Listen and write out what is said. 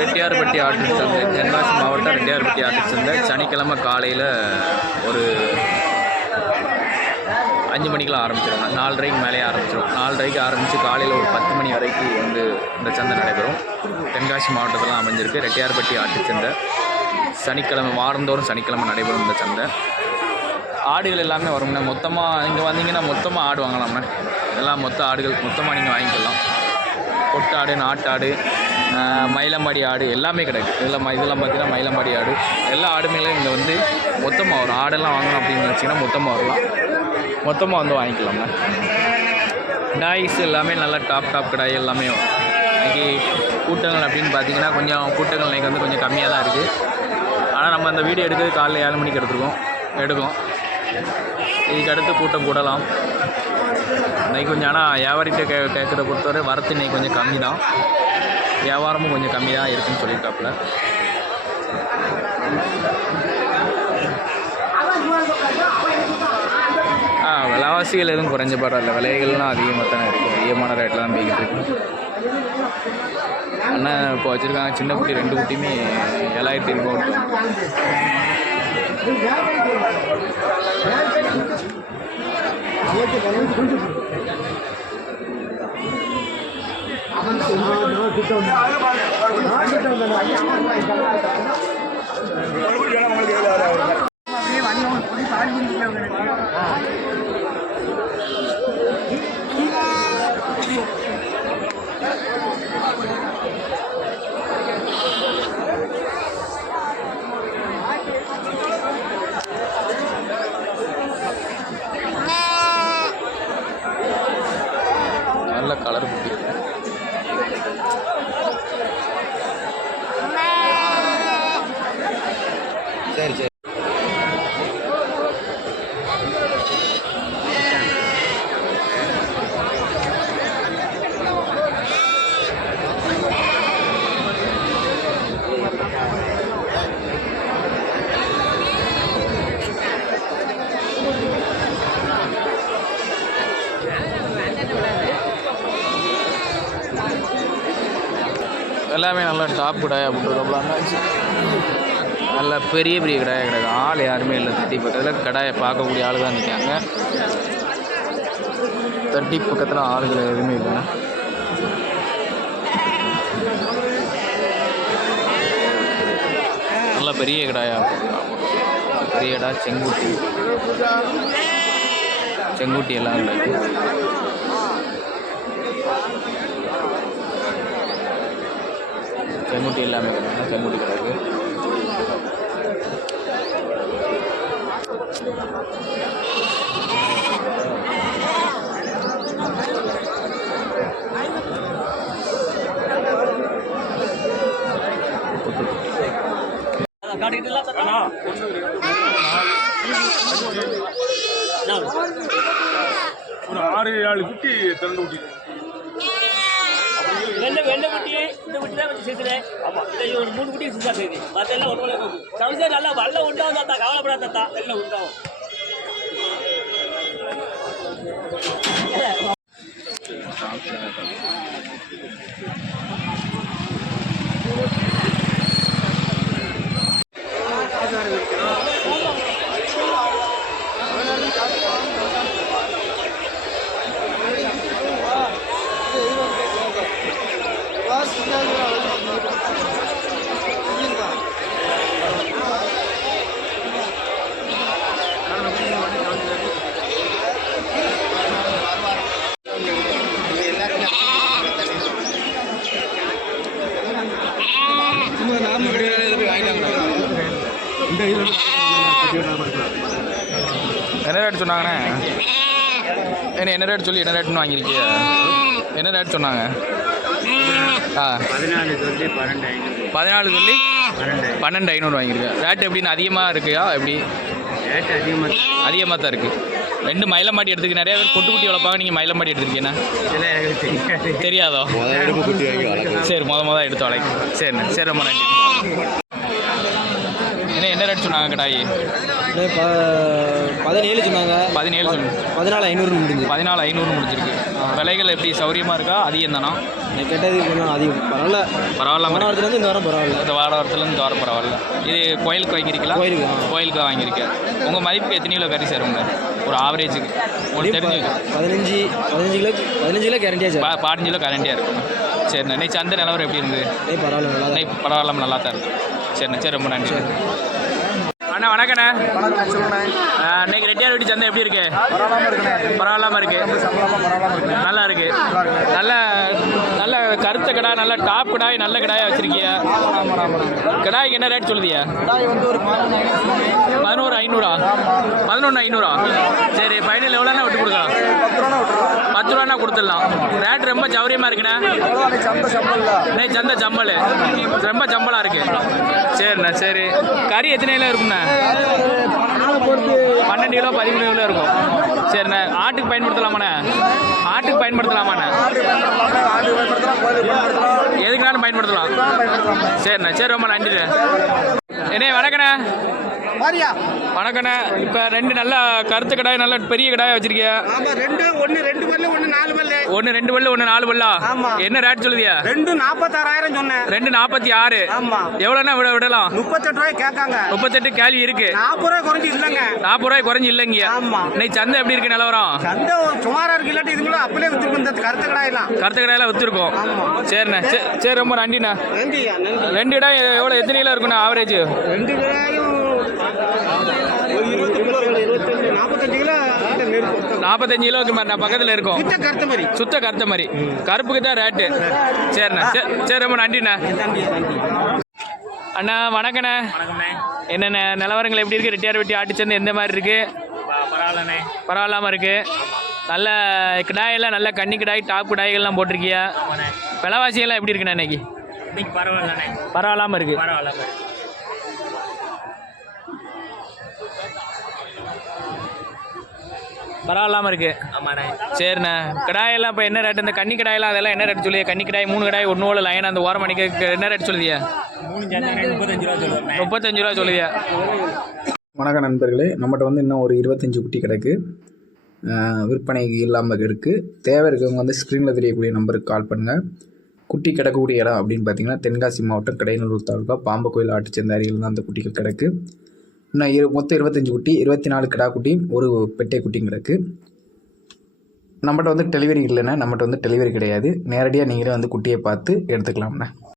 ரெட்டியார்பட்டி ஆட்டுச் சந்தை, தென்காசி மாவட்டம் ரெட்டியார்பட்டி ஆட்டுச் சந்தை சனிக்கிழமை காலையில் ஒரு 5 மணிக்கெலாம் ஆரம்பிச்சிடும். 4:30க்கு மேலே ஆரம்பிச்சிடும். 4:30க்கு ஆரம்பித்து காலையில் ஒரு 10 மணி வரைக்கும் வந்து இந்த சந்தை நடைபெறும். தென்காசி மாவட்டத்தில் அமைஞ்சிருக்கு ரெட்டியார்பட்டி ஆட்டுச் சந்தை. சனிக்கிழமை வாரந்தோறும் சனிக்கிழமை நடைபெறும் இந்த சந்தை. ஆடுகள் எல்லாமே வரும்ண்ணே. மொத்தமாக இங்கே வந்தீங்கன்னா மொத்தமாக ஆடு வாங்கலாம்ண்ணே. எல்லாம் மொத்த ஆடுகள் மொத்தமாக நீங்கள் வாங்கிக்கலாம். கொட்டாடு, நாட்டாடு, மயிலம்பாடி ஆடு எல்லாமே கிடைக்கும். இதெல்லாம் பார்த்தீங்கன்னா மயிலம்பாடி ஆடு எல்லா ஆடுமையிலும் இங்கே வந்து மொத்தமாக வரும். ஆடெல்லாம் வாங்கணும் அப்படின்னு நினச்சிங்கன்னா மொத்தமாக வரலாம். மொத்தமாக வந்து வாங்கிக்கலாம்ண்ணே. டாய்ஸ் எல்லாமே நல்லா டாப் கடாய் எல்லாமே வரும். இன்றைக்கி கூட்டங்கள் அப்படின்னு பார்த்தீங்கன்னா கொஞ்சம் கூட்டங்கள் இன்றைக்கி வந்து கொஞ்சம் கம்மியாக தான் இருக்குது. ஆனால் நம்ம அந்த வீடியோ எடுக்கிறது காலையில் 7 மணிக்கு எடுக்கும். இதுக்கு அடுத்து கூட்டம் கூடலாம். இன்றைக்கி கொஞ்சம் ஆனால் வியாபாரிகிட்ட கேட்குறத பொறுத்தவரை வரத்து இன்றைக்கி கொஞ்சம் கம்மி தான். வியாபாரமும் கொஞ்சம் கம்மி தான் இருக்குதுன்னு சொல்லியிருக்காப்புல. விலைவாசிகள் எதுவும் குறைஞ்ச பரவாயில்ல. விலைகள்லாம் அதிகமாக தானே இருக்குது. அதிகமான ரேட்டில் தான் போய்கிட்டு இருக்கு. ஆனால் இப்போ வச்சுருக்காங்க சின்ன குட்டி 2 குட்டியுமே 7,200. நல்ல கலர் குட்டி. சரி எல்லாமே நல்லா டாப் கடாயாக போட்டுருக்காங்க. நல்லா பெரிய கடாயாக கிடையாது. ஆள் யாருமே இல்லை. தட்டி பக்கத்தில் கடாயை பார்க்கக்கூடிய ஆள் தான் நிற்காங்க. தட்டி பக்கத்தில் ஆளுகள் எதுவுமே இல்லை. நல்லா பெரிய கடாயாக பெரிய கடா செங்குட்டி எல்லாம் கிடையாது. செங்குட்டி எல்லாமே கிடையாது. செங்குட்டி கிடையாது. ஒரு 6-7 குட்டி திறந்து குட்டி. வெள்ளை குட்டி இந்த குட்டி தான் கொஞ்சம் சேர்த்துல. ஆமாம், இல்லை ஒரு 3 குட்டி செஞ்சா சரி. மற்ற எல்லாம் ஒரு கவுன்சர் நல்லா வெள்ளை உண்டாகும் தாத்தா. கவலைப்படாத தாத்தா, எல்லாம் உண்டாகும். என்ன ரேட் சொன்னாங்கண்ணே? என்ன ரேட் சொல்லி என்ன ரேட்னு வாங்கியிருக்கிய? என்ன ரேட் சொன்னாங்க? 14 சொல்லி 12,500 வாங்கியிருக்கேன். ரேட் எப்படின்னு அதிகமாக இருக்குயா? எப்படி ரேட் அதிகமாக தான் இருக்குது. 2 மயிலம்பாடி எடுத்துக்க. நிறைய பேர் பொட்டு குட்டி வளர்ப்பாங்க. நீங்கள் மயிலம்பாடி எடுத்துருக்கீங்கன்னா தெரியாதோ? சரி, மொதல் எடுத்து வளைக்கும். சரிண்ணே, சரி, ரொம்ப நன்றி. என்ன ரேட் சொன்னாங்க கடாயி? 17 சொன்னாங்க. 17 சொன்னாங்க. 14,500 முடிஞ்சு. 14,500 முடிஞ்சிருக்கு. விலைகள் எப்படி சௌரியமாக இருக்கா அதிகம் தானா? எனக்கு கேட்டது கொஞ்சம் அதிகம் பரவாயில்ல. பரவாயில்லாம இருக்கு. வாரத்துலேருந்து இந்த வாரம் பரவாயில்ல. இந்த வாரத்துலேருந்து இந்த வாரம் பரவாயில்ல. இது கோயிலுக்கு வாங்கியிருக்கீங்களா? கோயிலுக்கு வாங்கியிருக்கேன். உங்கள் மதிப்புக்கு எத்தனை கிலோ கறி சேருங்க ஒரு ஆவரேஜுக்கு உங்களுக்கு தெரிஞ்சு? 15 கிலோ கேரண்டியாக சார். 15 கிலோ கேரண்டியாக இருக்கும். சரிண்ணா. இன்னைக்கு சந்தை நிலவரம் எப்படி இருந்தது? பரவாயில்ல, நல்லா இன்னைக்கு பரவாயில்லாம நல்லா தான் இருக்கு. சரிண்ணா, சரி, ரொம்ப நன்றி அண்ணா. வணக்கண்ணே. இன்னைக்கு ரெட்டியார்பட்டி சந்தை எப்படி இருக்கு? பரவாயில்லாம இருக்கு. நல்லா இருக்கு. நல்ல நல்ல கருத்த கடாய், நல்ல டாப் கடாய், நல்ல கடாயா வச்சிருக்கிய. கடாய்க்கு என்ன ரேட் சொல்லுதியா? 11,500. 11,500. சரி, ஃபைனல் எவ்வளோண்ணா விட்டு கொடுக்கலாம்? 10 ரூபாண்ணா கொடுத்துடலாம். ரேட் ரொம்ப சௌரியமாக இருக்குண்ணா. இன்னைக்கு சந்தை ஜம்பல் ரொம்ப ஜம்பலாக இருக்கு. சரிண்ணா, சரி. கறி எத்தனை கிலோ இருக்குண்ணா? 12 கிலோ 13 கிலோ இருக்கும். சரிண்ணா. ஆட்டுக்கு பயன்படுத்தலாமாண்ணே? ஆட்டுக்கு பயன்படுத்தலாமாண்ணே? எதுக்குனாலும் பயன்படுத்தலாம். சரிண்ணா, சரி, ரொம்ப நன்றிண்ணே. என்ன வணக்கண்ணே. வணக்கண்ணே. இப்போ 2 நல்ல கருத்து கடாய், நல்ல பெரிய கடாயை வச்சிருக்கியா? ஒன்னு 2 பல்லு, ஒன்னு 4 பல்லு. ஒன்று 2 பல்லு, ஒன்று 4 பல்லா? என்ன ரேட் சொல்லுதியா? 2 46,000 சொன்னேன். 2 46. ஆமா. எவ்வளோண்ணா விடலாம்? 38 ரூபாய் கேட்காங்க. 38 கேள்வி இருக்கு. 40 ரூபாய் குறைஞ்சி இல்லைங்க. 40 ரூபாய் குறைஞ்சி இல்லைங்க. ஆமா. இன்னைக்கு சந்தை எப்படி இருக்கு நிலவரம்? சந்தை சுமாரா இருக்கு. இல்லாட்டி இது கூட அப்படியே வித்துருக்கும். இந்த கருத்து கடாயெல்லாம் கருத்து கடையெல்லாம் வித்துருக்கோம். சரிண்ணே, சரி, ரொம்ப நன்றிண்ணா. நன்றியா, நன்றி. 2 இடம் எவ்வளோ எத்தனை கிலோ இருக்குண்ணா ஆவரேஜ்? 2 கடாயும் 45 கிலோ நெருக்கம். 45 கிலோக்கு மாதிரி நான் பக்கத்தில் இருக்கோம். சுத்த கருத்து மாதிரி. சுத்த கருத்த மாதிரி. கருப்புக்கு தான் ரேட்டு. சரிண்ணா, சரி, ரொம்ப நன்றிண்ணா. அண்ணா வணக்கண்ணே. என்னென்ன நிலவரங்கள் எப்படி இருக்குது? ரெட்டியார்பட்டி ஆட்டுச்சந்தை எந்த மாதிரி இருக்குது? பரவாயில்லண்ணே. பரவாயில்லாமல் இருக்குது. நல்ல கிடாயெல்லாம் நல்ல கன்னி கிடாய், டாப் கிடாய்கள்லாம் போட்டிருக்கியா? விலைவாசியெல்லாம் எப்படி இருக்குண்ணா இன்னைக்கு? இன்னைக்கு பரவாயில்லண்ணே. பரவாயில்லாமல் இருக்குது. பரவாயில்ல. பரவாயில்லாமல் இருக்குது. ஆமாண்ணே. சரிண்ணே. கிடாயெல்லாம் இப்போ என்ன ரேட்? இந்த கன்னி கிடாயெல்லாம் அதெல்லாம் என்ன ரேட் சொல்லுதியா? கன்னி கிடாய் 3 கிடாய் 1 லைன் அந்த ஓரம் மணிக்கு என்ன ரேட் சொல்லுதியா? 35 ரூபா சொல்லுவேன். 35 ரூபா சொல்லுதியா? வணக்கம் நண்பர்களே. நம்மகிட்ட வந்து இன்னும் ஒரு 25 குட்டி கிடக்கு. விற்பனைக்கு இல்லாமல் இருக்குது. தேவை இருக்கவங்க வந்து ஸ்க்ரீனில் தெரியக்கூடிய நம்பருக்கு கால் பண்ணுங்கள். குட்டி கிடக்கக்கூடிய இடம் அப்படின்னு பார்த்தீங்கன்னா தென்காசி மாவட்டம் கடையநல்லூர் தாலுக்கா பாம்பக்கோயில் ஆட்டுச்சந்தை அருகில் தான் அந்த குட்டிகள் கிடக்கு. இன்னும் மொத்தம் 25 குட்டி, 24 கிடா குட்டியும் ஒரு பெட்டை குட்டியும் கிடக்கு. நம்மகிட்ட வந்து டெலிவரி இல்லைன்னா நம்மகிட்ட வந்து டெலிவரி கிடையாது. நேரடியாக நீங்களே வந்து குட்டியை பார்த்து எடுத்துக்கலாம்ண்ணே.